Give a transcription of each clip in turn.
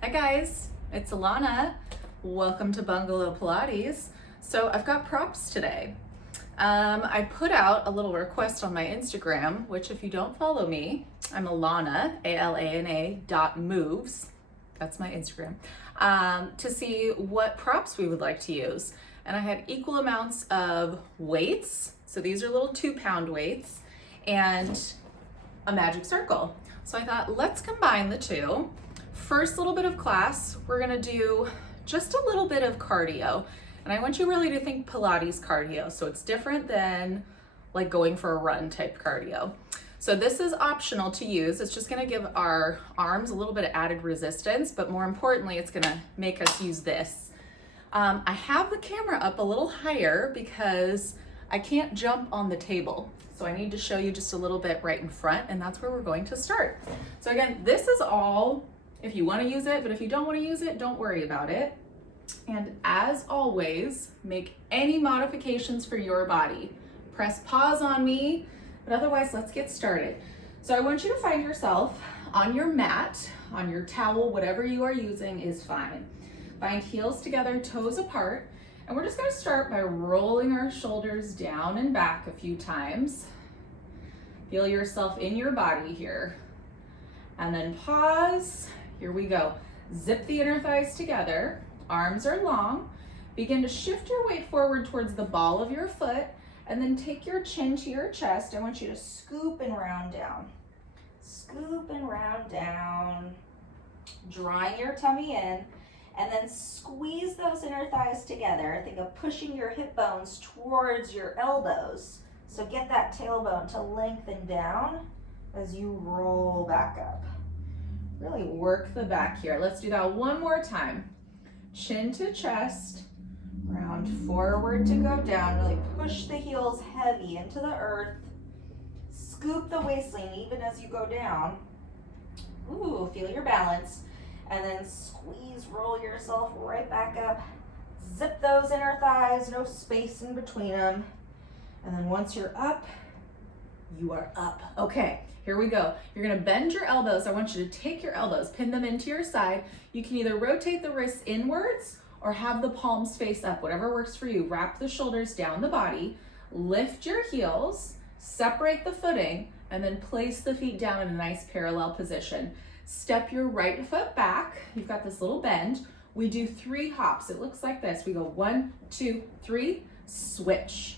Hi guys, it's Alana. Welcome to Bungalow Pilates. So I've got props today. I put out a little request on my Instagram, which if you don't follow me, I'm Alana, ALANA.moves. That's my Instagram. To see what props we would like to use. And I had equal amounts of weights. So these are little 2-pound weights and a magic circle. So I thought, let's combine the two. First little bit of class, we're gonna do just a little bit of cardio. And I want you really to think Pilates cardio. So it's different than like going for a run type cardio. So this is optional to use. It's just gonna give our arms a little bit of added resistance, but more importantly, it's gonna make us use this. I have the camera up a little higher because I can't jump on the table. So I need to show you just a little bit right in front, and that's where we're going to start. So again, this is all if you want to use it, but if you don't want to use it, don't worry about it. And as always, make any modifications for your body. Press pause on me, but otherwise let's get started. So I want you to find yourself on your mat, on your towel, whatever you are using is fine. Find heels together, toes apart, and we're just going to start by rolling our shoulders down and back a few times. Feel yourself in your body here. And then pause. Here we go. Zip the inner thighs together. Arms are long. Begin to shift your weight forward towards the ball of your foot, and then take your chin to your chest. I want you to scoop and round down. Scoop and round down. Drawing your tummy in, and then squeeze those inner thighs together. Think of pushing your hip bones towards your elbows. So get that tailbone to lengthen down as you roll back up. Really work the back here. Let's do that one more time. Chin to chest, round forward to go down. Really push the heels heavy into the earth. Scoop the waistline even as you go down. Ooh, feel your balance. And then squeeze, roll yourself right back up. Zip those inner thighs, no space in between them. And then once you're up, you are up. Okay, here we go. You're gonna bend your elbows. I want you to take your elbows, pin them into your side. You can either rotate the wrists inwards or have the palms face up, whatever works for you. Wrap the shoulders down the body, lift your heels, separate the footing, and then place the feet down in a nice parallel position. Step your right foot back. You've got this little bend. We do 3 hops. It looks like this. We go 1, 2, 3, switch.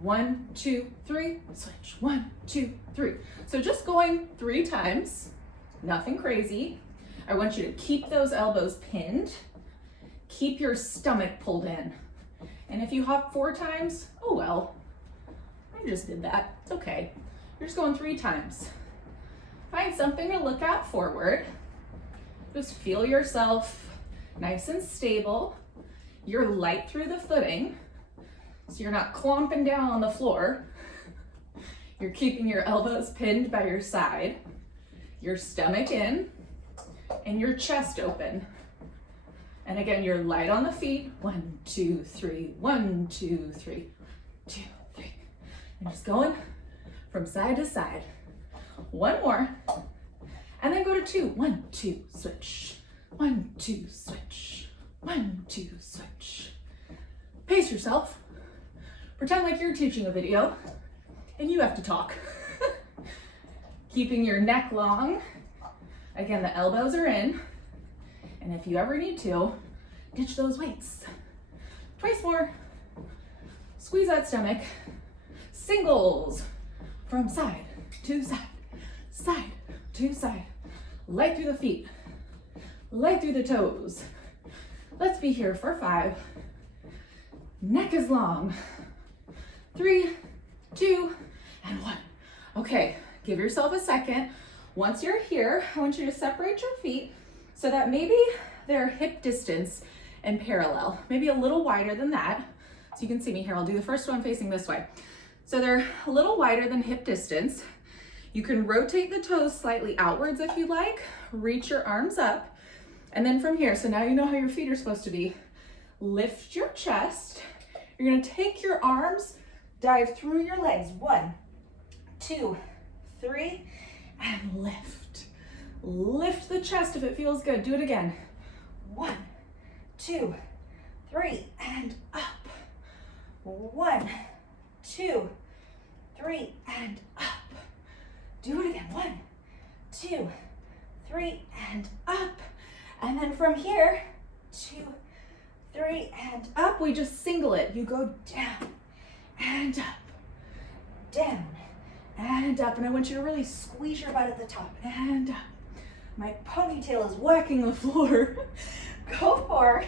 1, 2, 3, switch. 1, 2, 3. So just going 3 times, nothing crazy. I want you to keep those elbows pinned. Keep your stomach pulled in. And if you hop 4 times, oh well, I just did that. It's okay. You're just going 3 times. Find something to look at forward. Just feel yourself nice and stable. You're light through the footing, so you're not clomping down on the floor. You're keeping your elbows pinned by your side, your stomach in, and your chest open. And again, you're light on the feet. 1, 2, 3, 1, 2, 3, 2, 3. And just going from side to side. 1 more, and then go to 2. 1, 2, switch. 1, 2, switch. 1, 2, switch. Pace yourself. Pretend like you're teaching a video and you have to talk. Keeping your neck long. Again, the elbows are in. And if you ever need to, ditch those weights. Twice more. Squeeze that stomach. Singles from side to side. Side to side. Light through the feet. Light through the toes. Let's be here for 5. Neck is long. 3, 2, and 1. Okay, give yourself a second. Once you're here, I want you to separate your feet so that maybe they're hip distance and parallel. Maybe a little wider than that. So you can see me here. I'll do the first one facing this way. So they're a little wider than hip distance. You can rotate the toes slightly outwards if you like, reach your arms up, and then from here, so now you know how your feet are supposed to be, lift your chest. You're gonna take your arms, dive through your legs. 1, 2, 3, and lift. Lift the chest if it feels good. Do it again. 1, 2, 3, and up. 1, 2, 3, and up. Do it again. 1, 2, 3, and up. And then from here, 2, 3, and up. We just single it. You go down and up, down and up. And I want you to really squeeze your butt at the top and up. My ponytail is whacking the floor. Go for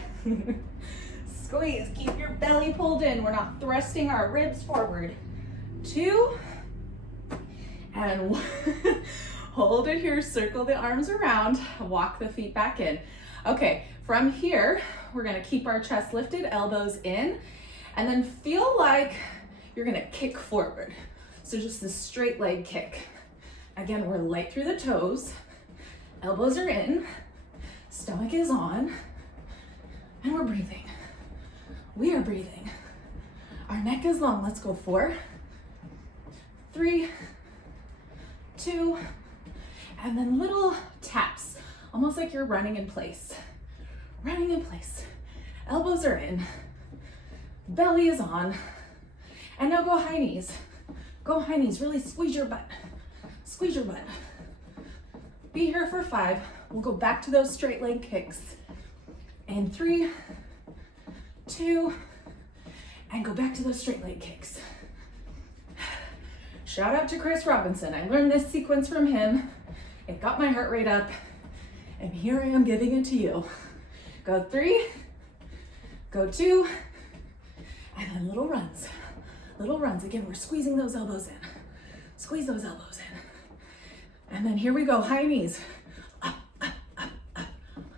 squeeze. Keep your belly pulled in. We're not thrusting our ribs forward. 2 and 1. Hold it here. Circle the arms around. Walk the feet back in. Okay, from here, we're gonna keep our chest lifted, elbows in, and then feel like you're gonna kick forward. So just this straight leg kick. Again, we're light through the toes. Elbows are in, stomach is on, and we're breathing. We are breathing. Our neck is long. Let's go. 4, 3, 2, and then little taps, almost like you're running in place. Running in place. Elbows are in, belly is on, and now go high knees. Go high knees. Really squeeze your butt. Squeeze your butt. Be here for 5. We'll go back to those straight leg kicks. And 3, 2, and go back to those straight leg kicks. Shout out to Chris Robinson. I learned this sequence from him. It got my heart rate up. And here I am giving it to you. Go 3, go 2, and then little runs. Little runs. Again, we're squeezing those elbows in. Squeeze those elbows in. And then here we go, high knees. Up, up, up, up.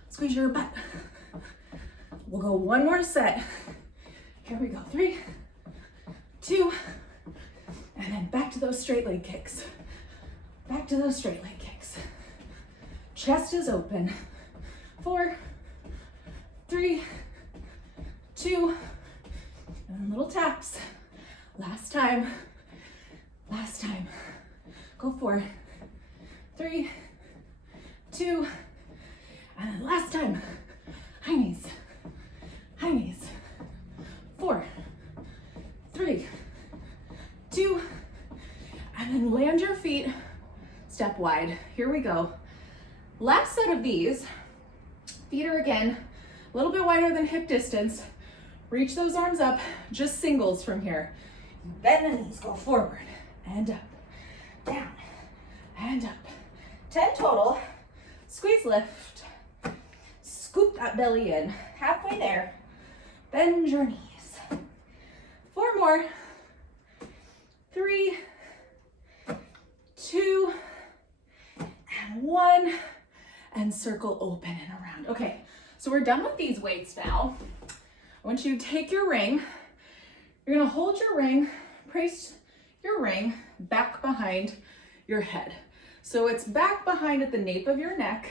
Squeeze your butt. We'll go one more set. Here we go, 3, 2, and then back to those straight leg kicks. Back to those straight leg kicks. Chest is open. 4, 3, 2, and then little taps. Last time. Last time. Go 4, 3, 2, and then last time. High knees. High knees. 4, 3, 2, and then land your feet step wide. Here we go. Last set of these. Feet are again a little bit wider than hip distance. Reach those arms up, just singles from here. Bend the knees, go forward and up, down and up. 10 total. Squeeze, lift. Scoop that belly in. Halfway there. Bend your knees. 4 more. 3, 2, and 1. And circle open and around. Okay, so we're done with these weights now. I want you to take your ring. You're gonna hold your ring, place your ring back behind your head. So it's back behind at the nape of your neck.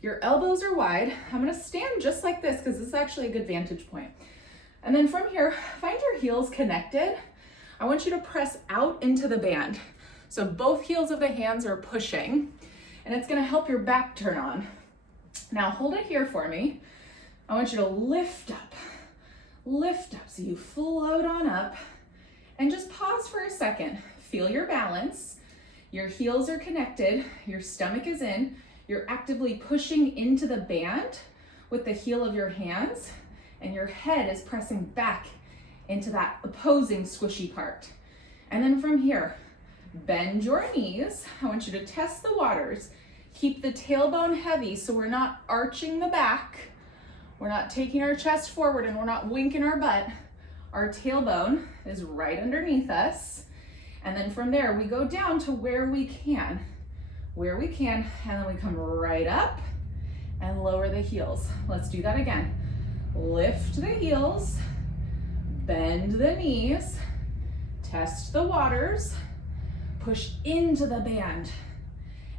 Your elbows are wide. I'm gonna stand just like this because this is actually a good vantage point. And then from here, find your heels connected. I want you to press out into the band. So both heels of the hands are pushing, and it's gonna help your back turn on. Now hold it here for me. I want you to lift up so you float on up, and just pause for a second. Feel your balance. Your heels are connected, your stomach is in, you're actively pushing into the band with the heel of your hands, and your head is pressing back into that opposing squishy part. And then from here, bend your knees. I want you to test the waters. Keep the tailbone heavy so we're not arching the back. We're not taking our chest forward and we're not winking our butt. Our tailbone is right underneath us. And then from there, we go down to where we can, and then we come right up and lower the heels. Let's do that again. Lift the heels, bend the knees, test the waters, push into the band,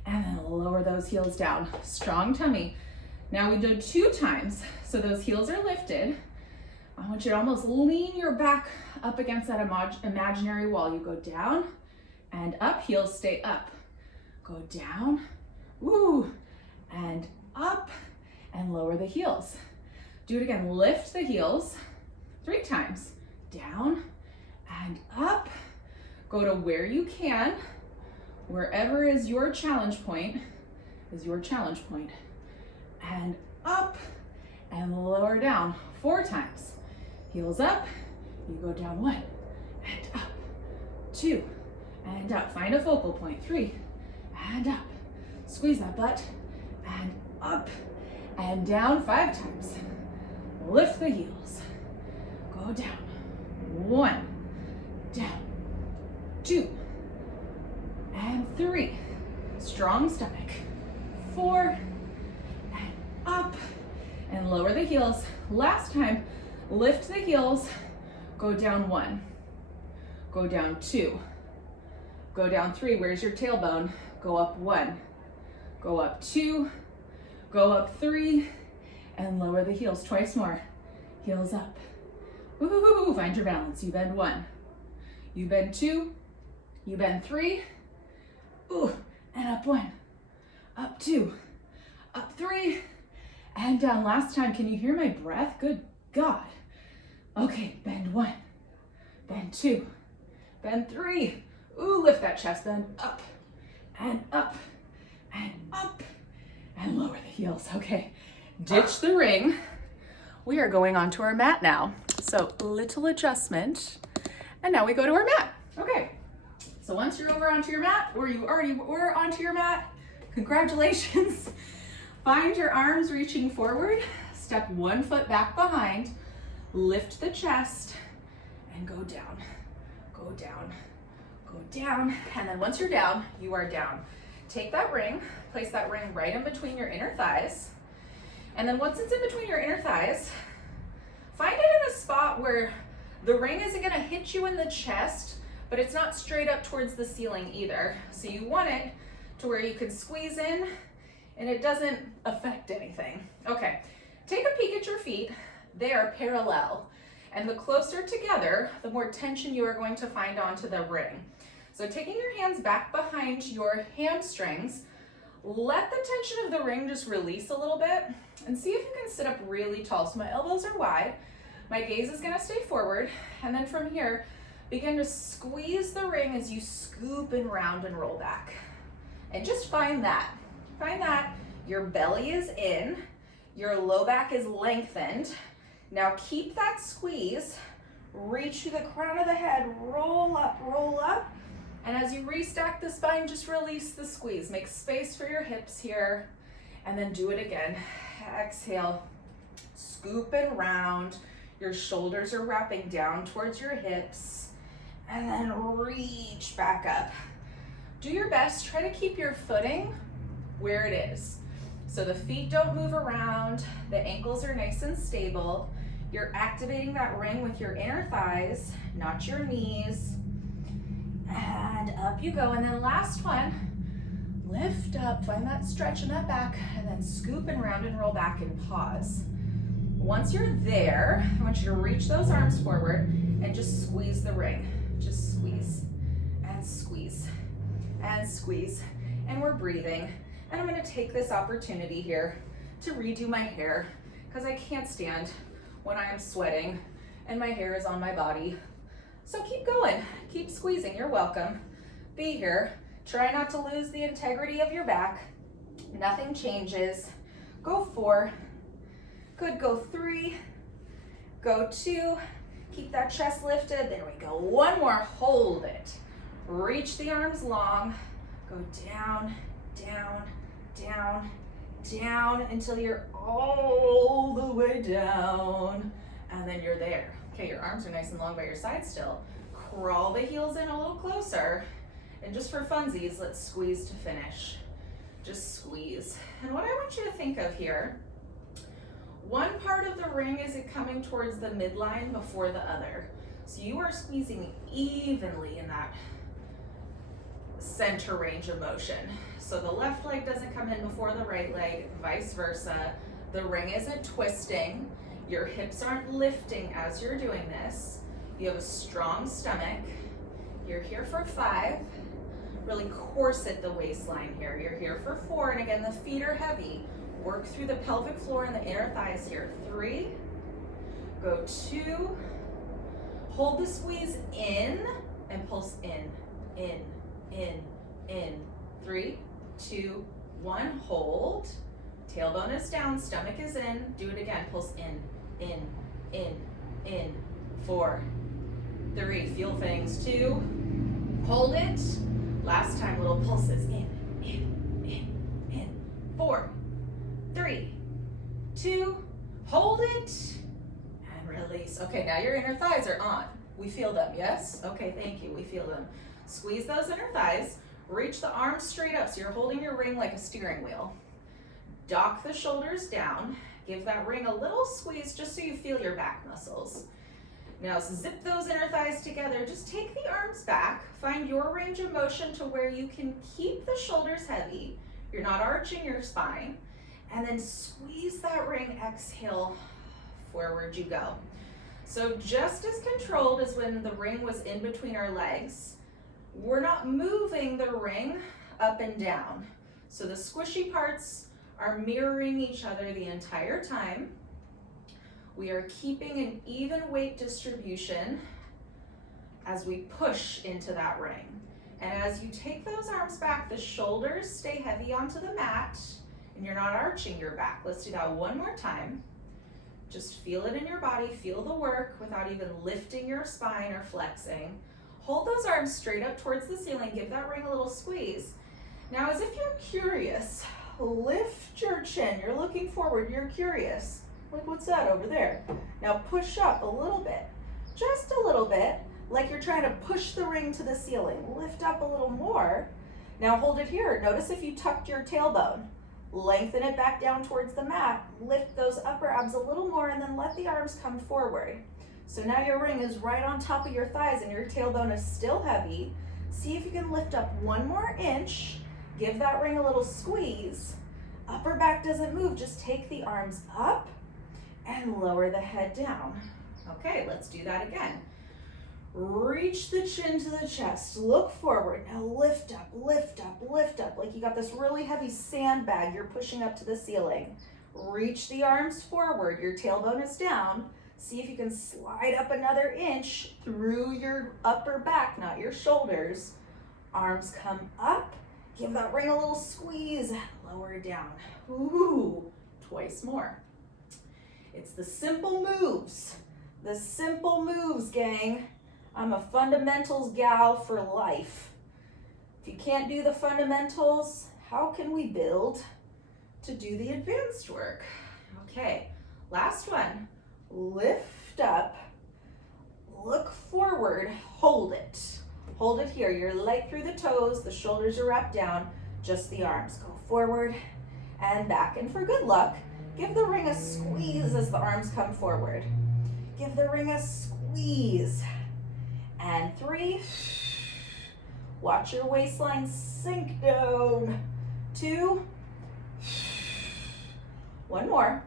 and then lower those heels down. Strong tummy. Now we do 2 times, so those heels are lifted. I want you to almost lean your back up against that imaginary wall. You go down and up, heels stay up. Go down, woo, and up, and and lower the heels. Do it again. Lift the heels 3 times. Down and up. Go to where you can. Wherever is your challenge point is your challenge point. And up and lower down 4 times. Heels up. You go down 1 and up. 2 and up. Find a focal point. 3 and up. Squeeze that butt and up and down 5 times. Lift the heels. Go down. 1, down, 2, and 3. Strong stomach. 4, and up, and lower the heels. Last time, lift the heels, go down 1, go down 2, go down 3. Where's your tailbone? Go up 1, go up 2, go up 3, and lower the heels twice more. Heels up. Woo-hoo-hoo-hoo. Find your balance. You bend 1, you bend 2, you bend 3, ooh, and up 1, up 2, up 3, and down. Last time, can you hear my breath? Good God. Okay, bend 1, bend 2, bend 3, ooh, lift that chest, bend up, and up, and up, and lower the heels. Okay, ditch the ring. We are going onto our mat now. So little adjustment, and now we go to our mat. Okay, so once you're over onto your mat, or you already were onto your mat, congratulations. Find your arms reaching forward, step 1 foot back behind, lift the chest, and go down, go down, go down, and then once you're down, you are down. Take that ring, place that ring right in between your inner thighs, and then once it's in between your inner thighs, find it in a spot where the ring isn't gonna hit you in the chest, but it's not straight up towards the ceiling either. So you want it to where you can squeeze in and it doesn't affect anything. Okay, take a peek at your feet. They are parallel. And the closer together, the more tension you are going to find onto the ring. So taking your hands back behind your hamstrings, let the tension of the ring just release a little bit and see if you can sit up really tall. So my elbows are wide, my gaze is gonna stay forward, and then from here, begin to squeeze the ring as you scoop and round and roll back. And just find that your belly is in, your low back is lengthened. Now keep that squeeze, reach to the crown of the head, roll up, and as you restack the spine, just release the squeeze. Make space for your hips here, and then do it again. Exhale, scoop and round. Your shoulders are wrapping down towards your hips, and then reach back up. Do your best, try to keep your footing where it is. So the feet don't move around, the ankles are nice and stable. You're activating that ring with your inner thighs, not your knees. And up you go, and then last one, lift up, find that stretch in that back, and then scoop and round and roll back and pause. Once you're there, I want you to reach those arms forward and just squeeze the ring. Just squeeze and squeeze and squeeze. And we're breathing. And I'm gonna take this opportunity here to redo my hair because I can't stand when I am sweating and my hair is on my body. So keep going, keep squeezing, you're welcome. Be here, try not to lose the integrity of your back. Nothing changes. Go 4, good, go 3, go 2, keep that chest lifted, there we go. 1 more, hold it. Reach the arms long, go down, down, down, down until you're all the way down, and then you're there. Okay, your arms are nice and long by your side still. Crawl the heels in a little closer, and just for funsies, let's squeeze to finish. Just squeeze. And what I want you to think of here, one part of the ring is it coming towards the midline before the other. So you are squeezing evenly in that center range of motion. So the left leg doesn't come in before the right leg, vice versa. The ring isn't twisting. Your hips aren't lifting as you're doing this. You have a strong stomach. You're here for 5. Really corset the waistline here. You're here for 4, and again, the feet are heavy. Work through the pelvic floor and the inner thighs here. 3, go 2, hold the squeeze in and pulse in, in. 3, 2, 1, hold. Tailbone is down, stomach is in. Do it again, pulse in. 4, 3, feel things. 2, hold it. Last time, little pulses, in. 4, 3, 2, hold it, and release. Okay, now your inner thighs are on. We feel them, yes? Okay, thank you, we feel them. Squeeze those inner thighs, reach the arms straight up so you're holding your ring like a steering wheel. Dock the shoulders down, give that ring a little squeeze just so you feel your back muscles. Now zip those inner thighs together, just take the arms back, find your range of motion to where you can keep the shoulders heavy, you're not arching your spine, and then squeeze that ring, exhale, forward you go. So just as controlled as when the ring was in between our legs, we're not moving the ring up and down. So the squishy parts are mirroring each other the entire time. We are keeping an even weight distribution as we push into that ring. And as you take those arms back, the shoulders stay heavy onto the mat and you're not arching your back. Let's do that one more time. Just feel it in your body, feel the work without even lifting your spine or flexing. Hold those arms straight up towards the ceiling, give that ring a little squeeze. Now, as if you're curious, lift your chin. You're looking forward, you're curious. Like, what's that over there? Now push up a little bit, just a little bit, like you're trying to push the ring to the ceiling. Lift up a little more. Now hold it here. Notice if you tucked your tailbone. Lengthen it back down towards the mat. Lift those upper abs a little more and then let the arms come forward. So now your ring is right on top of your thighs and your tailbone is still heavy. See if you can lift up one more inch. Give that ring a little squeeze. Upper back doesn't move. Just take the arms up and lower the head down. Okay, let's do that again. Reach the chin to the chest, look forward. Now lift up, lift up, lift up, like you got this really heavy sandbag you're pushing up to the ceiling. Reach the arms forward, your tailbone is down. See if you can slide up another inch through your upper back, not your shoulders. Arms come up, give that ring a little squeeze, lower down. Ooh, twice more. It's the simple moves, gang. I'm a fundamentals gal for life. If you can't do the fundamentals, how can we build to do the advanced work? Okay, last one. Lift up, look forward, hold it. Hold it here. You're light through the toes, the shoulders are wrapped down, just the arms. Go forward and back. And for good luck, give the ring a squeeze as the arms come forward. Give the ring a squeeze. And 3, watch your waistline sink down. 2, 1 more.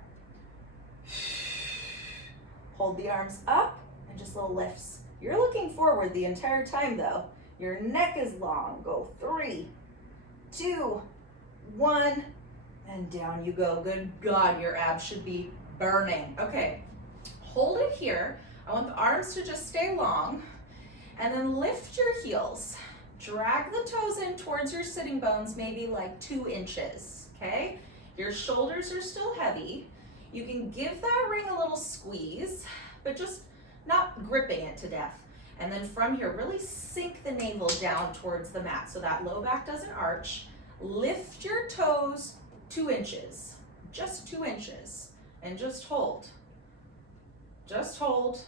Hold the arms up and just little lifts. You're looking forward the entire time though. Your neck is long. Go 3, 2, 1, and down you go. Good God, your abs should be burning. Okay, hold it here. I want the arms to just stay long. And then lift your heels. Drag the toes in towards your sitting bones, maybe like 2 inches, okay? Your shoulders are still heavy. You can give that ring a little squeeze, but just not gripping it to death. And then from here, really sink the navel down towards the mat so that low back doesn't arch. Lift your toes 2 inches, just 2 inches, and just hold. Just hold.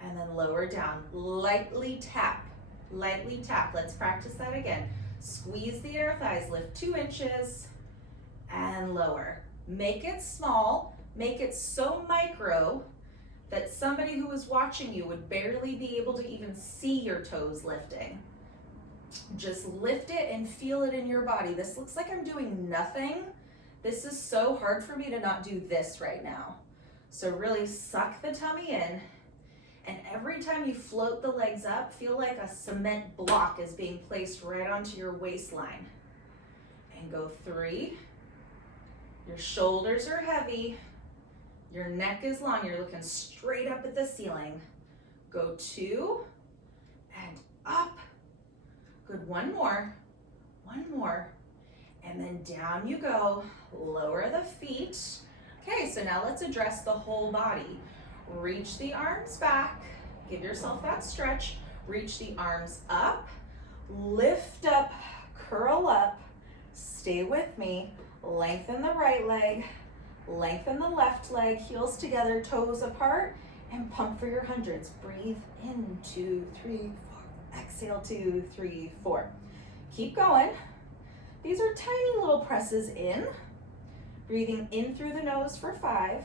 And then lower down, lightly tap, lightly tap. Let's practice that again. Squeeze the inner thighs, lift 2 inches and lower. Make it small, make it so micro that somebody who is watching you would barely be able to even see your toes lifting. Just lift it and feel it in your body. This looks like I'm doing nothing. This is so hard for me to not do this right now. So really suck the tummy in. And every time you float the legs up, feel like a cement block is being placed right onto your waistline. And go 3. Your shoulders are heavy. Your neck is long. You're looking straight up at the ceiling. Go 2 and up. Good, one more, and then down you go. Lower the feet. Okay, so now let's address the whole body. Reach the arms back. Give yourself that stretch. Reach the arms up. Lift up, curl up. Stay with me. Lengthen the right leg. Lengthen the left leg. Heels together, toes apart. And pump for your hundreds. Breathe in, 2, 3, 4. Exhale, 2, 3, 4. Keep going. These are tiny little presses in. Breathing in through the nose for 5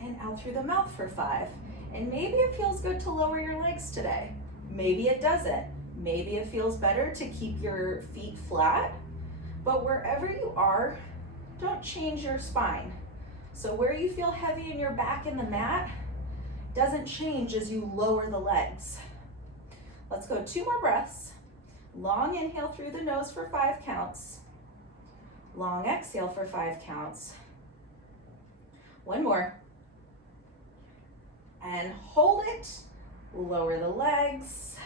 and out through the mouth for 5. And maybe it feels good to lower your legs today. Maybe it doesn't. Maybe it feels better to keep your feet flat. But wherever you are, don't change your spine. So where you feel heavy in your back in the mat doesn't change as you lower the legs. Let's go 2 more breaths. Long inhale through the nose for 5 counts. Long exhale for 5 counts. One more. And hold it. Lower the legs.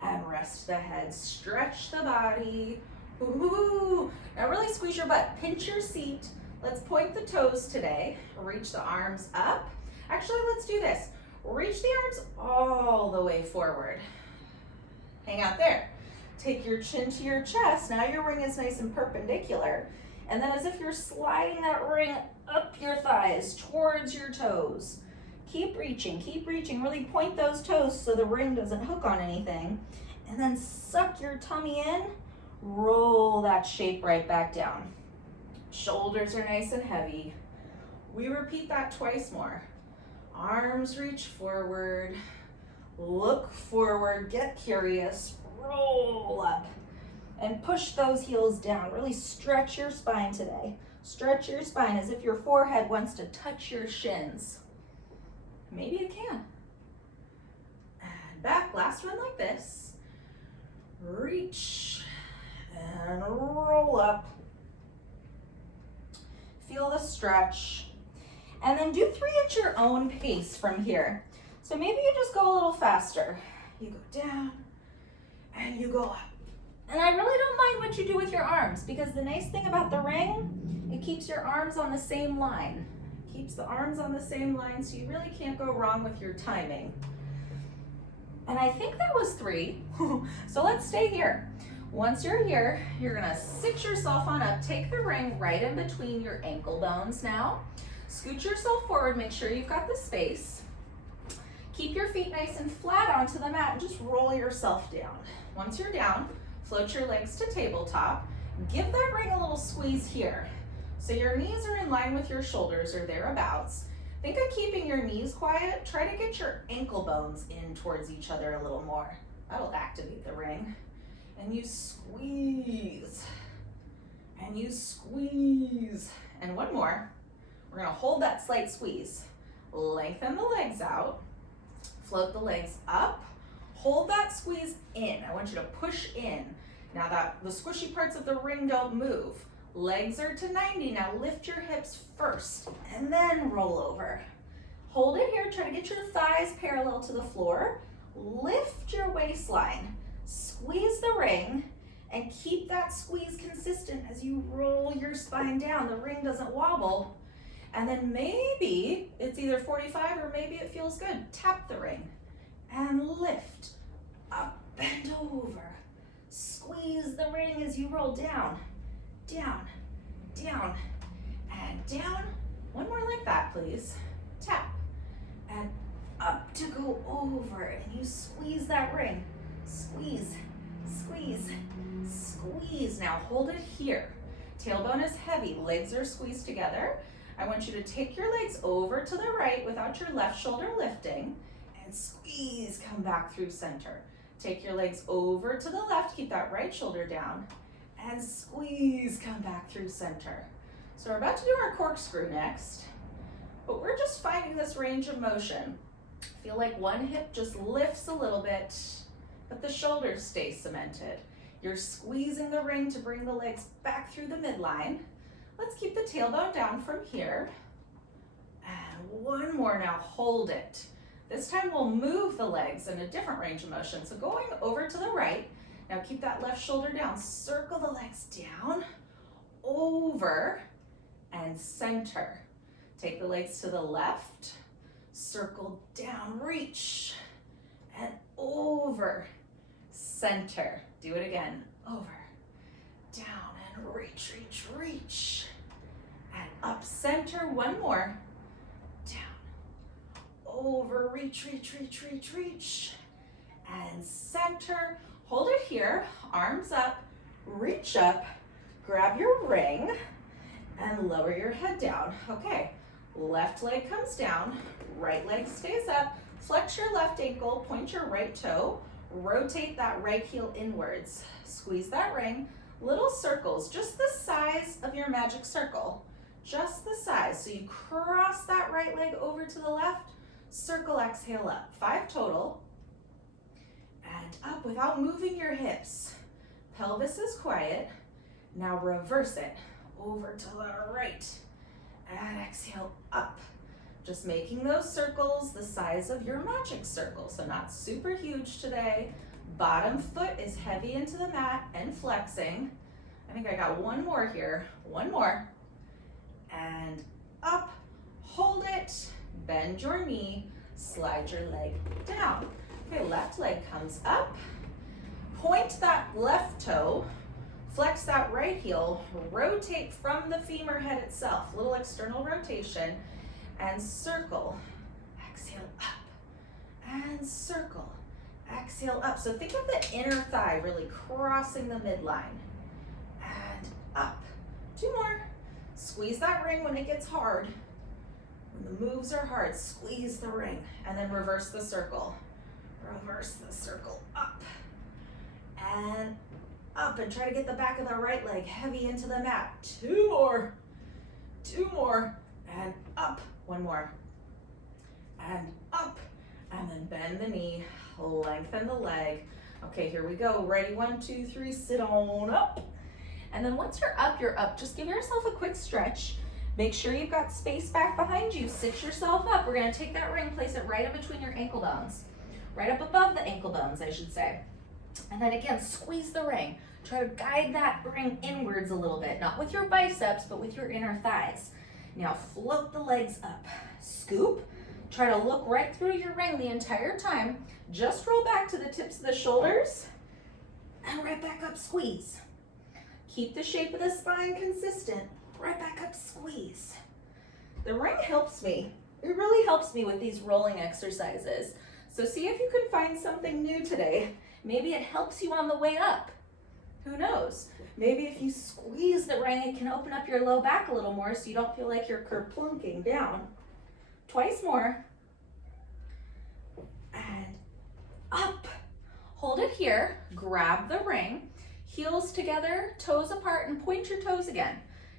And rest the head. Stretch the body. Ooh. Now really squeeze your butt. Pinch your seat. Let's point the toes today. Reach the arms up. Actually, let's do this. Reach the arms all the way forward. Hang out there. Take your chin to your chest. Now your ring is nice and perpendicular. And then as if you're sliding that ring up your thighs towards your toes. Keep reaching, really point those toes so the ring doesn't hook on anything. And then suck your tummy in, roll that shape right back down. Shoulders are nice and heavy. We repeat that twice more. Arms reach forward, look forward, get curious, roll up, and push those heels down. Really stretch your spine today. Stretch your spine as if your forehead wants to touch your shins. Maybe it can. And back, last one like this. Reach and roll up. Feel the stretch. And then do 3 at your own pace from here. So maybe you just go a little faster. You go down and you go up. And I really don't mind what you do with your arms, because the nice thing about the ring, it keeps your arms on the same line. It keeps the arms on the same line, so you really can't go wrong with your timing. And I think that was 3. So let's stay here. Once you're here, you're gonna sit yourself on up. Take the ring right in between your ankle bones now. Scoot yourself forward, make sure you've got the space. Keep your feet nice and flat onto the mat and just roll yourself down. Once you're down, float your legs to tabletop. Give that ring a little squeeze here. So your knees are in line with your shoulders or thereabouts. Think of keeping your knees quiet. Try to get your ankle bones in towards each other a little more. That'll activate the ring. And you squeeze. And you squeeze. And one more. We're gonna hold that slight squeeze. Lengthen the legs out. Float the legs up. Hold that squeeze in. I want you to push in. Now that the squishy parts of the ring don't move. Legs are to 90. Now lift your hips first and then roll over. Hold it here. Try to get your thighs parallel to the floor. Lift your waistline. Squeeze the ring and keep that squeeze consistent as you roll your spine down. The ring doesn't wobble. And then maybe it's either 45 or maybe it feels good. Tap the ring and lift, up and over. Squeeze the ring as you roll down, down, down, and down. One more like that, please. Tap and up to go over, and you squeeze that ring. Squeeze, squeeze, squeeze. Now hold it here. Tailbone is heavy, legs are squeezed together. I want you to take your legs over to the right without your left shoulder lifting and squeeze, come back through center. Take your legs over to the left, keep that right shoulder down and squeeze, come back through center. So we're about to do our corkscrew next, but we're just finding this range of motion. Feel like one hip just lifts a little bit, but the shoulders stay cemented. You're squeezing the ring to bring the legs back through the midline. Let's keep the tailbone down from here. And one more, now hold it. This time we'll move the legs in a different range of motion. So going over to the right, now keep that left shoulder down, circle the legs down, over, and center. Take the legs to the left, circle down, reach, and over, center. Do it again, over, down, and reach, reach, reach, and up, center, one more, down, over, reach, reach, reach, reach, reach, and center. Hold it here, arms up, reach up, grab your ring, and lower your head down. Okay, left leg comes down, right leg stays up, flex your left ankle, point your right toe, rotate that right heel inwards, squeeze that ring, little circles, just the size of your magic circle, just the size. So you cross that right leg over to the left, circle, exhale up, 5 total, and up without moving your hips. Pelvis is quiet. Now reverse it, over to the right, and exhale up. Just making those circles the size of your magic circle, so not super huge today. Bottom foot is heavy into the mat and flexing. I think I got one more here, one more. And up, hold it, bend your knee, slide your leg down. Okay, left leg comes up, point that left toe, flex that right heel, rotate from the femur head itself, little external rotation, and circle, exhale up, and circle, exhale up. So think of the inner thigh really crossing the midline, and up. 2 more. Squeeze that ring when it gets hard. When the moves are hard, squeeze the ring, and then reverse the circle. Reverse the circle, up, and up, and try to get the back of the right leg heavy into the mat. 2 more, 2 more, and up, 1 more, and up, and then bend the knee, lengthen the leg. Okay, here we go, ready, 1, 2, 3, sit on up. And then once you're up, just give yourself a quick stretch. Make sure you've got space back behind you, sit yourself up. We're gonna take that ring, place it right in between your ankle bones, right up above the ankle bones, I should say. And then again, squeeze the ring. Try to guide that ring inwards a little bit, not with your biceps, but with your inner thighs. Now float the legs up, scoop. Try to look right through your ring the entire time. Just roll back to the tips of the shoulders and right back up, squeeze. Keep the shape of the spine consistent, right back up, squeeze. The ring helps me. It really helps me with these rolling exercises. So see if you can find something new today. Maybe it helps you on the way up. Who knows? Maybe if you squeeze the ring, it can open up your low back a little more so you don't feel like you're kerplunking down. 2 more. And up. Hold it here, grab the ring, heels together, toes apart, and point your toes again.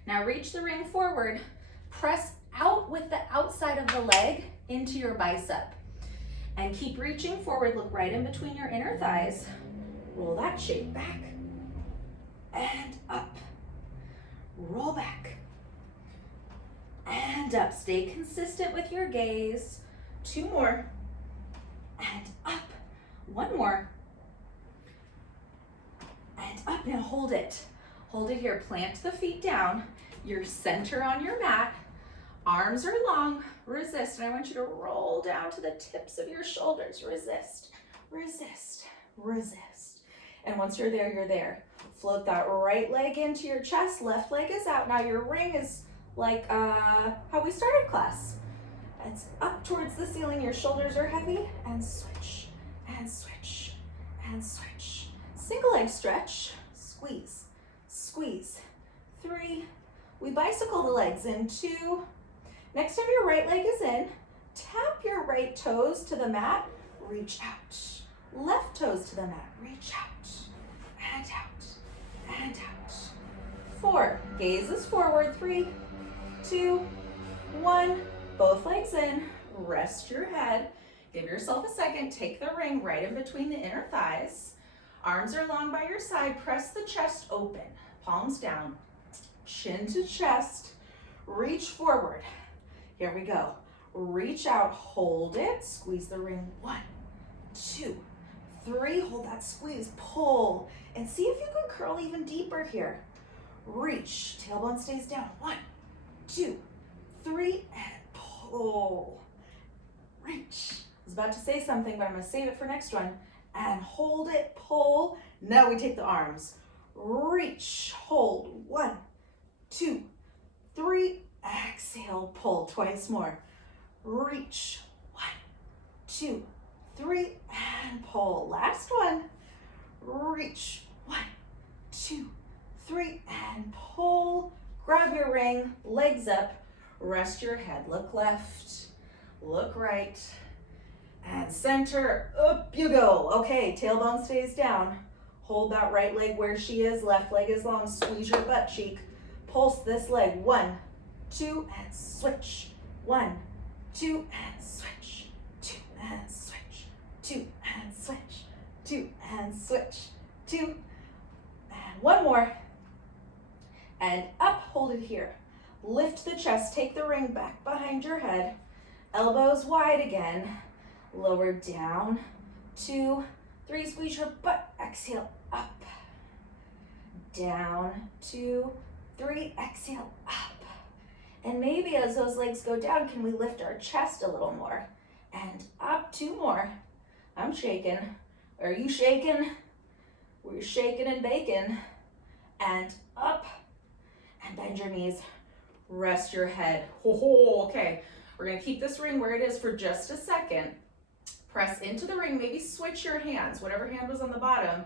Now reach the ring forward, press out with the outside of the leg into your bicep. And keep reaching forward, look right in between your inner thighs. Roll that shape back and up. Roll back and up. Stay consistent with your gaze. 2 more and up. 1 more and up. Now hold it. Hold it here. Plant the feet down. Your center on your mat. Arms are long. Resist. And I want you to roll down to the tips of your shoulders. Resist, resist, resist. And once you're there, you're there. Float that right leg into your chest. Left leg is out. Now your ring is like how we started class. It's up towards the ceiling. Your shoulders are heavy. And switch, and switch, and switch. Single leg stretch. Squeeze, squeeze. 3. We bicycle the legs in. 2. Next time your right leg is in, tap your right toes to the mat, reach out. Left toes to the mat, reach out, and out, and out. 4, gaze is forward. 3, 2, 1. Both legs in, rest your head. Give yourself a second, take the ring right in between the inner thighs. Arms are long by your side, press the chest open, palms down. chin to chest, reach forward. Here we go. Reach out, hold it, squeeze the ring. 1, 2, 3, hold that squeeze, pull, and see if you can curl even deeper here. Reach, tailbone stays down. 1, 2, 3, and pull. Reach. I was about to say something, but I'm gonna save it for next one. And hold it, pull. Now we take the arms. Reach, hold. 1, 2, 3, exhale, pull. Twice more. Reach, 1, 2, 3, and pull. Last one. Reach, 1, 2, 3, and pull. Grab your ring, legs up, rest your head. Look left, look right, and center. Up you go. Okay, tailbone stays down. Hold that right leg where she is, left leg is long, squeeze your butt cheek. Pulse this leg. 1, 2, and switch. 1, 2, and switch. 2, and switch. 2, and switch. 2, and switch. 2, and one more. And up, hold it here. Lift the chest, take the ring back behind your head. Elbows wide again. Lower down. 2, 3, squeeze your butt. Exhale, up. Down. 2, 3, exhale, up. And maybe as those legs go down, can we lift our chest a little more? And up, 2 more. I'm shaking. Are you shaking? We're shaking and baking. And up. And bend your knees. Rest your head. Okay. We're going to keep this ring where it is for just a second. Press into the ring. Maybe switch your hands. Whatever hand was on the bottom,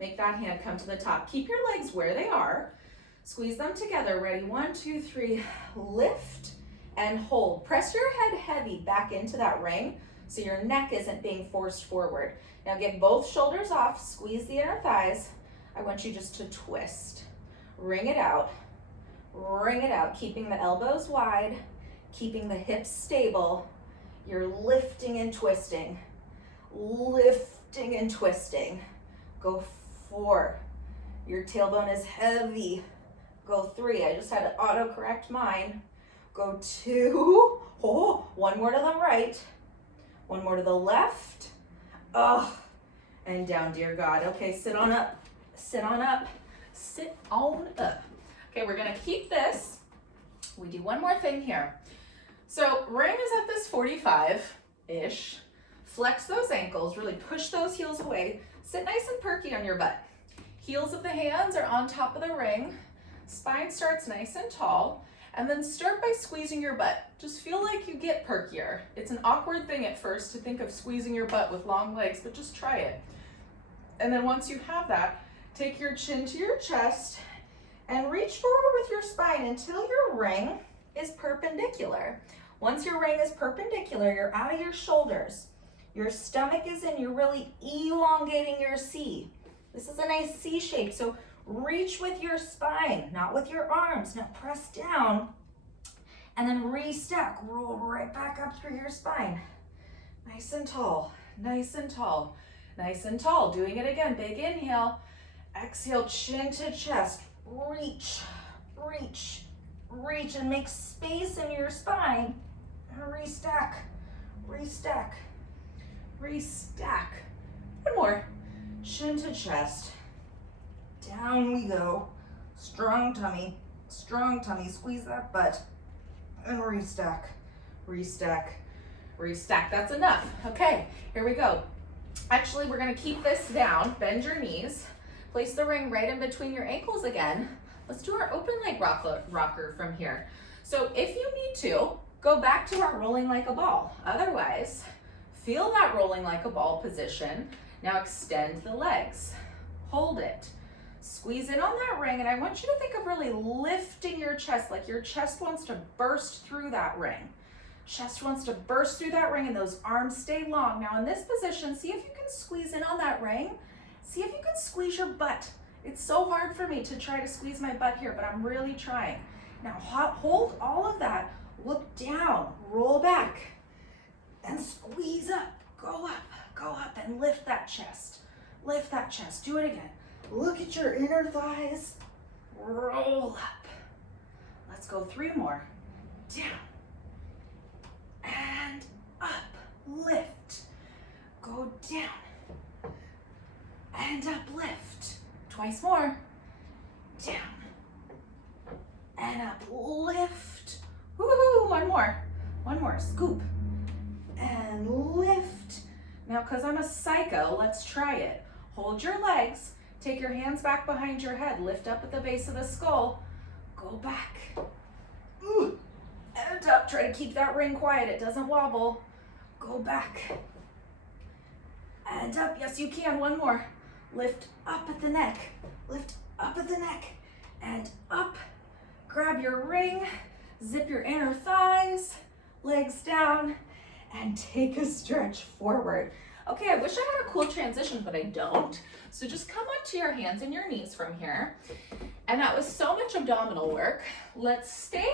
make that hand come to the top. Keep your legs where they are. Squeeze them together. Ready? 1, 2, 3. Lift and hold. Press your head heavy back into that ring so your neck isn't being forced forward. Now get both shoulders off. Squeeze the inner thighs. I want you just to twist. Ring it out. Ring it out. Keeping the elbows wide. Keeping the hips stable. You're lifting and twisting. Lifting and twisting. Go 4. Your tailbone is heavy. Go 3. I just had to auto-correct mine. Go 2. Oh, 1 more to the right. 1 more to the left. Oh, and down, dear God. Okay, sit on up. Sit on up. Sit on up. Okay, we're gonna keep this. We do one more thing here. So ring is at this 45-ish. Flex those ankles, really push those heels away. Sit nice and perky on your butt. Heels of the hands are on top of the ring. Spine starts nice and tall. And then start by squeezing your butt. Just feel like you get perkier. It's an awkward thing at first to think of squeezing your butt with long legs, but just try it. And then once you have that, take your chin to your chest and reach forward with your spine until your ring is perpendicular. Once your ring is perpendicular, you're out of your shoulders. Your stomach is in, you're really elongating your C. This is a nice C shape, so reach with your spine, not with your arms. Now press down and then restack. Roll right back up through your spine. Nice and tall, nice and tall, nice and tall. Doing it again, big inhale. Exhale, chin to chest. Reach, reach, reach, and make space in your spine. And restack, restack, restack. One more. Chin to chest. Down we go. Strong tummy, squeeze that butt. And restack, restack, restack. That's enough. Okay, here we go. Actually, we're gonna keep this down. Bend your knees. Place the ring right in between your ankles again. Let's do our open leg rocker from here. So if you need to, go back to our rolling like a ball. Otherwise, feel that rolling like a ball position. Now extend the legs. Hold it. Squeeze in on that ring, and I want you to think of really lifting your chest, like your chest wants to burst through that ring. Chest wants to burst through that ring, and those arms stay long. Now in this position, see if you can squeeze in on that ring. See if you can squeeze your butt. It's so hard for me to try to squeeze my butt here, but I'm really trying. Now hold all of that. Look down, roll back, and squeeze up. Go up, and lift that chest. Lift that chest. Do it again. Look at your inner thighs. Roll up. Let's go 3 more. Down and up, lift. Go down and up, lift. Twice more. Down and up, lift. Woohoo, one more, scoop and lift. Now, because I'm a psycho, let's try it. Hold your legs, take your hands back behind your head, lift up at the base of the skull, go back. Ooh. And up, try to keep that ring quiet, it doesn't wobble. Go back. And up, yes you can, one more. Lift up at the neck, lift up at the neck, and up. Grab your ring, zip your inner thighs, legs down, and take a stretch forward. Okay, I wish I had a cool transition, but I don't. So just come onto your hands and your knees from here. And that was so much abdominal work. Let's stay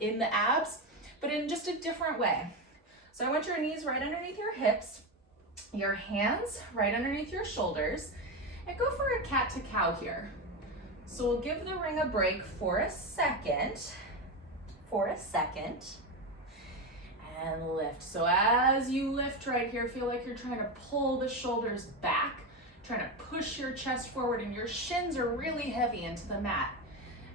in the abs, but in just a different way. So I want your knees right underneath your hips, your hands right underneath your shoulders, and go for a cat to cow here. So we'll give the ring a break for a second, and lift. So as you lift right here, feel like you're trying to pull the shoulders back, trying to push your chest forward, and your shins are really heavy into the mat.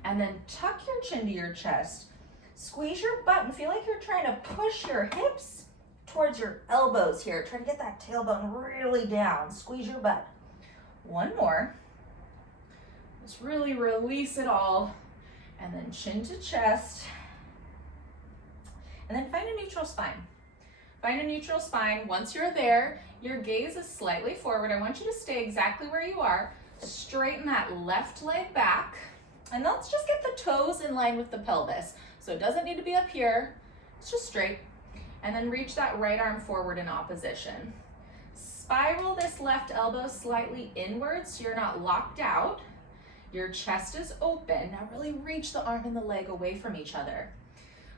And then tuck your chin to your chest. Squeeze your butt and feel like you're trying to push your hips towards your elbows here. Try to get that tailbone really down. Squeeze your butt. One more. Just really release it all. And then chin to chest. And then find a neutral spine. Find a neutral spine. Once you're there, your gaze is slightly forward. I want you to stay exactly where you are. Straighten that left leg back. And let's just get the toes in line with the pelvis. So it doesn't need to be up here. It's just straight. And then reach that right arm forward in opposition. Spiral this left elbow slightly inward so you're not locked out. Your chest is open. Now really reach the arm and the leg away from each other.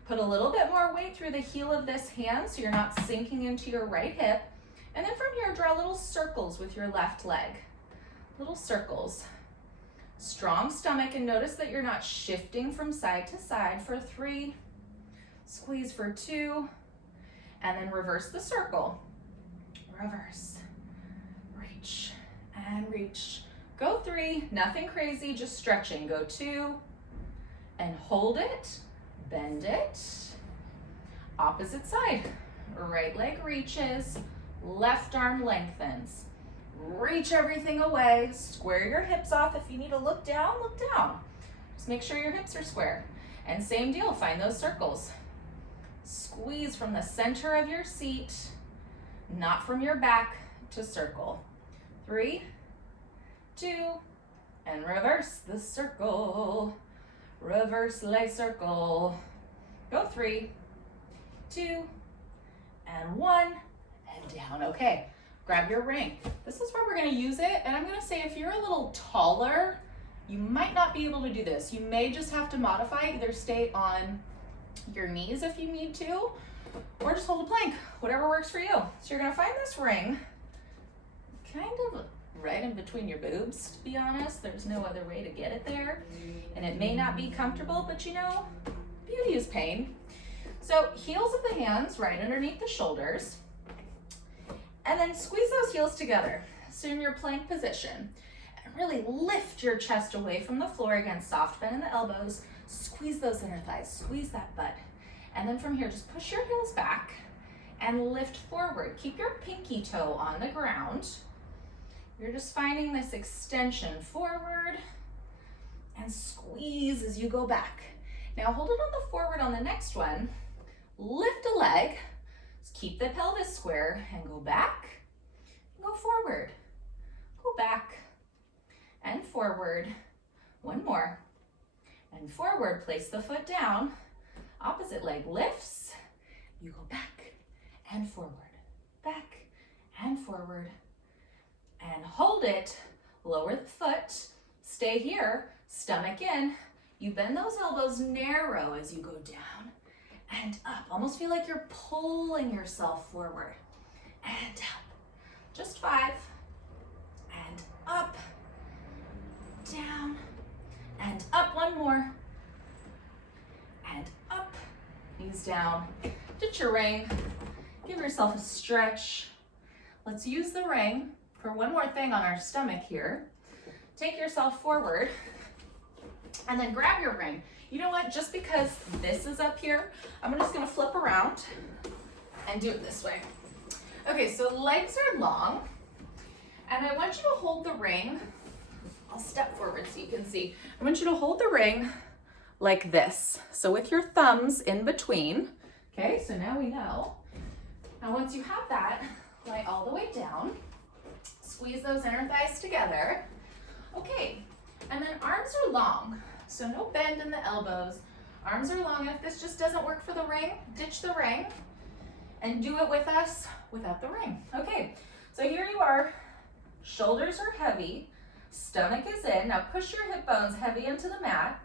Put a little bit more weight through the heel of this hand so you're not sinking into your right hip. And then from here, draw little circles with your left leg. Little circles. Strong stomach, and notice that you're not shifting from side to side for 3. Squeeze for 2. And then reverse the circle. Reverse. Reach and reach. Go 3. Nothing crazy, just stretching. Go 2. And hold it. Bend it. Opposite side. Right leg reaches. Left arm lengthens. Reach everything away. Square your hips off. If you need to look down, look down. Just make sure your hips are square. And same deal, find those circles. Squeeze from the center of your seat, not from your back, to circle. 3, 2, and reverse the circle. Reverse leg circle. Go 3, 2, and 1, and down. Okay, grab your ring. This is where we're gonna use it, and I'm gonna say if you're a little taller, you might not be able to do this. You may just have to modify, either stay on your knees if you need to, or just hold a plank, whatever works for you. So you're gonna find this ring kind of right in between your boobs, to be honest. There's no other way to get it there. And it may not be comfortable, but you know, beauty is pain. So heels of the hands right underneath the shoulders. And then squeeze those heels together. So in your plank position. And really lift your chest away from the floor. Again, soft bend in the elbows. Squeeze those inner thighs, squeeze that butt. And then from here, just push your heels back and lift forward. Keep your pinky toe on the ground. You're just finding this extension forward and squeeze as you go back. Now hold it on the forward on the next one. Lift a leg, keep the pelvis square, and go back, go forward, go back, and forward. One more, and forward, place the foot down, opposite leg lifts, you go back and forward, back and forward, and hold it, lower the foot, stay here, stomach in, you bend those elbows narrow as you go down and up. Almost feel like you're pulling yourself forward and up. Just 5 and up, down and up. One more and up, knees down. Ditch your ring, give yourself a stretch. Let's use the ring for one more thing on our stomach here. Take yourself forward and then grab your ring. You know what, just because this is up here, I'm just gonna flip around and do it this way. Okay, so legs are long, and I want you to hold the ring. I'll step forward so you can see. I want you to hold the ring like this. So with your thumbs in between. Okay, so now we know. Now once you have that, lie all the way down. Squeeze those inner thighs together. Okay, and then arms are long. So no bend in the elbows. Arms are long, and if this just doesn't work for the ring, ditch the ring and do it with us without the ring. Okay, so here you are. Shoulders are heavy, stomach is in. Now push your hip bones heavy into the mat,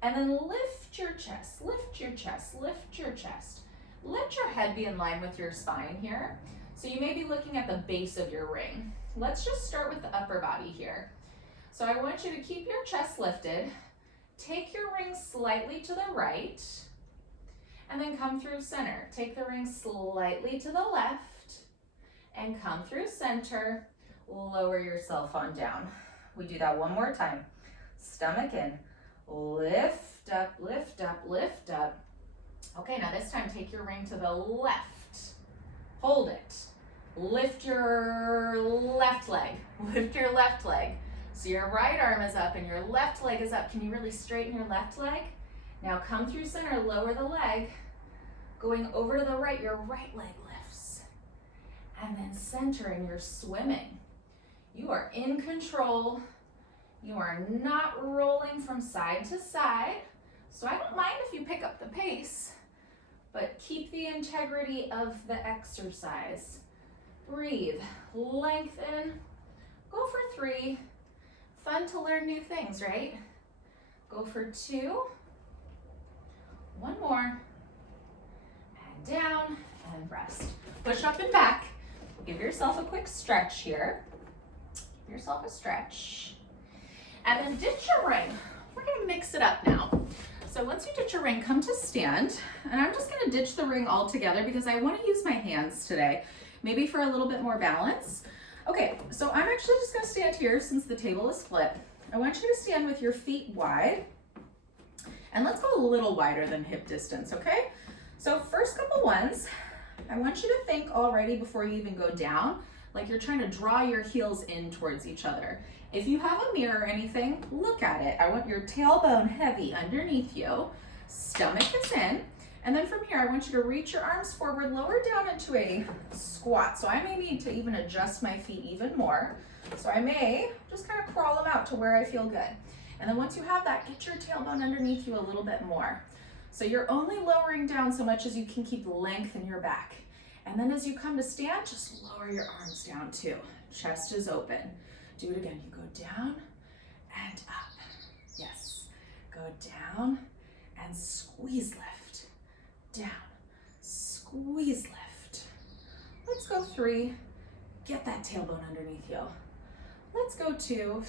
and then lift your chest, lift your chest, lift your chest. Let your head be in line with your spine here. So you may be looking at the base of your ring. Let's just start with the upper body here. So I want you to keep your chest lifted, take your ring slightly to the right, and then come through center. Take the ring slightly to the left, and come through center. Lower yourself on down. We do that one more time. Stomach in, lift up, lift up, lift up. Okay, now this time take your ring to the left. Hold it. Lift your left leg. Lift your left leg. So your right arm is up and your left leg is up. Can you really straighten your left leg? Now come through center, lower the leg. Going over to the right, your right leg lifts. And then center, and you're swimming. You are in control. You are not rolling from side to side. So I don't mind if you pick up the pace, but keep the integrity of the exercise. Breathe, lengthen, go for 3. Fun to learn new things, right? Go for 2. One more, and down, and rest. Push up and back. Give yourself a quick stretch here. Give yourself a stretch. And then ditch your ring. We're gonna mix it up now. So once you ditch your ring, come to stand. And I'm just gonna ditch the ring altogether because I wanna use my hands today, maybe for a little bit more balance. Okay, so I'm actually just gonna stand here since the table is split. I want you to stand with your feet wide. And let's go a little wider than hip distance, okay? So first couple ones, I want you to think already before you even go down, like you're trying to draw your heels in towards each other. If you have a mirror or anything, look at it. I want your tailbone heavy underneath you, stomach is in, and then from here, I want you to reach your arms forward, lower down into a squat. So I may need to even adjust my feet even more. So I may just kind of crawl them out to where I feel good. And then once you have that, get your tailbone underneath you a little bit more. So you're only lowering down so much as you can keep length in your back. And then as you come to stand, just lower your arms down too. Chest is open. Do it again. You go down and up. Yes. Go down and squeeze lift. Down, squeeze lift. Let's go 3. Get that tailbone underneath you. Let's go 2.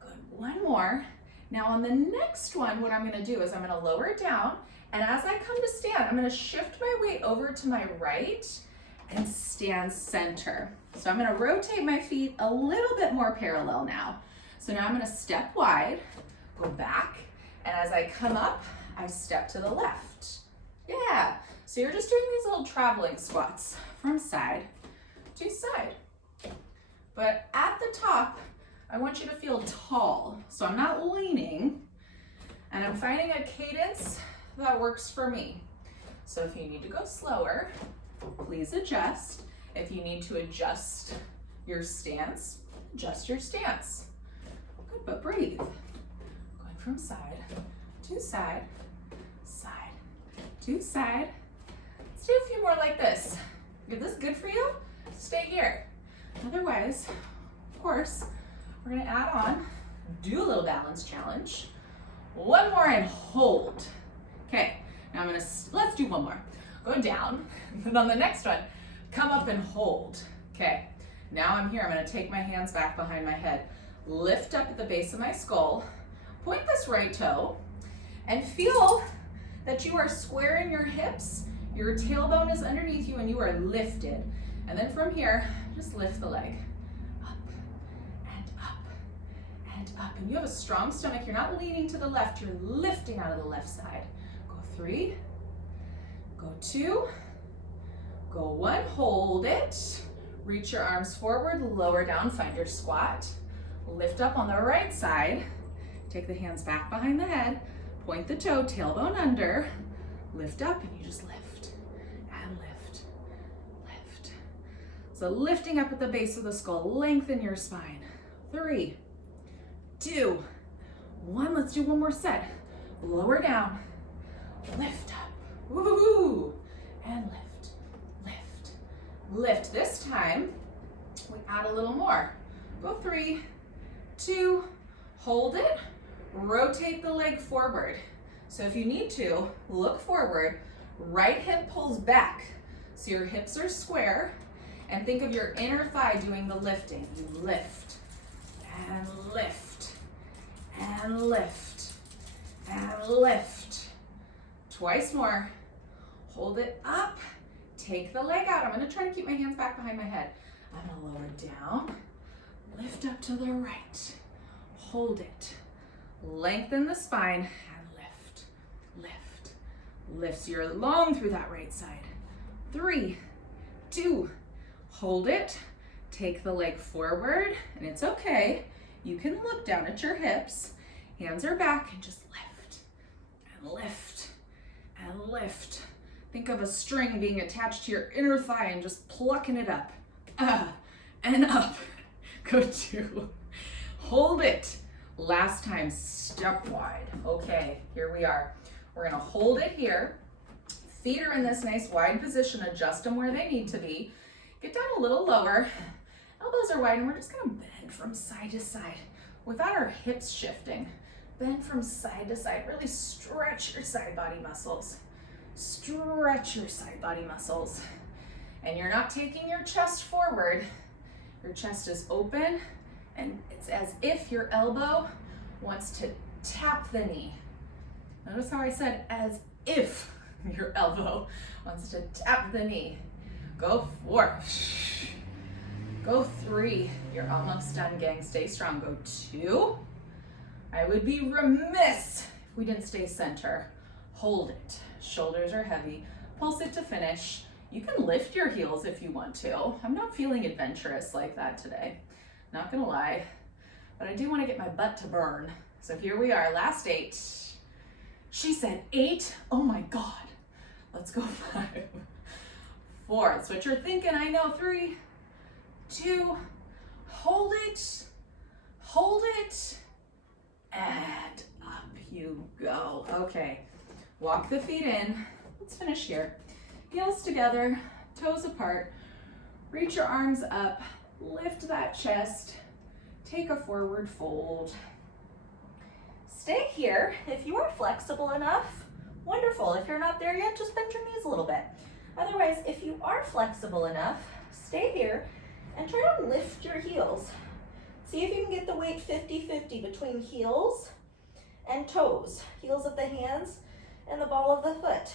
Good, 1 more. Now on the next one, what I'm gonna do is I'm gonna lower it down, and as I come to stand, I'm gonna shift my weight over to my right and stand center. So I'm gonna rotate my feet a little bit more parallel now. So now I'm gonna step wide, go back, and as I come up, I step to the left. Yeah, so you're just doing these little traveling squats from side to side. But at the top, I want you to feel tall. So I'm not leaning, and I'm finding a cadence that works for me. So if you need to go slower, please adjust. If you need to adjust your stance, adjust your stance. Good, but breathe. Going from side to side, side to side. Let's do a few more like this. If this is good for you, stay here. Otherwise, of course, we're gonna add on, do a little balance challenge. 1 more and hold. Okay, now let's do 1 more. Go down, and then on the next one, come up and hold. Okay, now I'm here. I'm gonna take my hands back behind my head, lift up at the base of my skull, point this right toe, And feel that you are squaring your hips, your tailbone is underneath you, and you are lifted. And then from here, just lift the leg. Up and up and up. And you have a strong stomach. You're not leaning to the left, you're lifting out of the left side. Go 3, go 2, go 1, hold it. Reach your arms forward, lower down, find your squat. Lift up on the right side. Take the hands back behind the head. Point the toe, tailbone under. Lift up and you just lift and lift, lift. So lifting up at the base of the skull, lengthen your spine. 3, 2, 1. Let's do one more set. Lower down, lift up, woo-hoo, and lift, lift, lift. This time, we add a little more. Go 3, 2, hold it, rotate the leg forward. So if you need to, look forward, right hip pulls back. So your hips are square, and think of your inner thigh doing the lifting. You lift, and lift, and lift, and lift. Twice more. Hold it up, take the leg out. I'm gonna try to keep my hands back behind my head. I'm gonna lower down, lift up to the right, hold it, lengthen the spine, and lift, lift, lift. So you're long through that right side. 3, 2, hold it, take the leg forward, and it's okay. You can look down at your hips, hands are back, and just lift, and lift, and lift. Think of a string being attached to your inner thigh and just plucking it up, and up. Go 2, hold it. Last time, step wide. Okay, here we are. We're gonna hold it here. Feet are in this nice wide position, adjust them where they need to be. Get down a little lower. Elbows are wide, and we're just gonna bend from side to side without our hips shifting. Bend from side to side. Really stretch your side body muscles. Stretch your side body muscles. And you're not taking your chest forward. Your chest is open, and it's as if your elbow wants to tap the knee. Notice how I said as if your elbow wants to tap the knee. Go 4. Go 3. You're almost done, gang. Stay strong. Go 2. I would be remiss if we didn't stay center. Hold it. Shoulders are heavy. Pulse it to finish. You can lift your heels if you want to. I'm not feeling adventurous like that today. Not gonna lie, but I do want to get my butt to burn. So here we are, last 8. She said 8. Oh my God. Let's go 5, 4. That's what you're thinking. I know. 3, 2. Hold it. Hold it. And up you go. Okay. Walk the feet in. Let's finish here. Heels together, toes apart. Reach your arms up. Lift that chest. Take a forward fold. Stay here. If you are flexible enough, wonderful. If you're not there yet, just bend your knees a little bit. Otherwise, if you are flexible enough, stay here and try to lift your heels. See if you can get the weight 50-50 between heels and toes. Heels of the hands and the ball of the foot.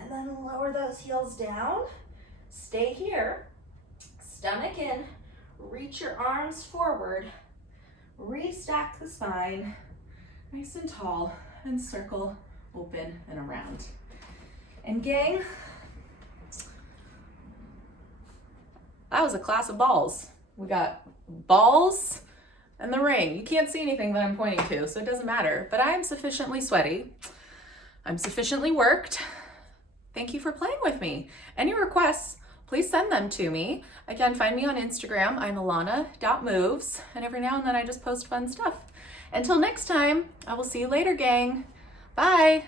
And then lower those heels down. Stay here. Stomach in. Reach your arms forward. Restack the spine. Nice and tall. And circle, open, and around. And gang, that was a class of balls. We got balls and the ring. You can't see anything that I'm pointing to, so it doesn't matter. But I am sufficiently sweaty. I'm sufficiently worked. Thank you for playing with me. Any requests, please send them to me. Again, find me on Instagram. I'm alana.moves, and every now and then I just post fun stuff. Until next time, I will see you later, gang. Bye.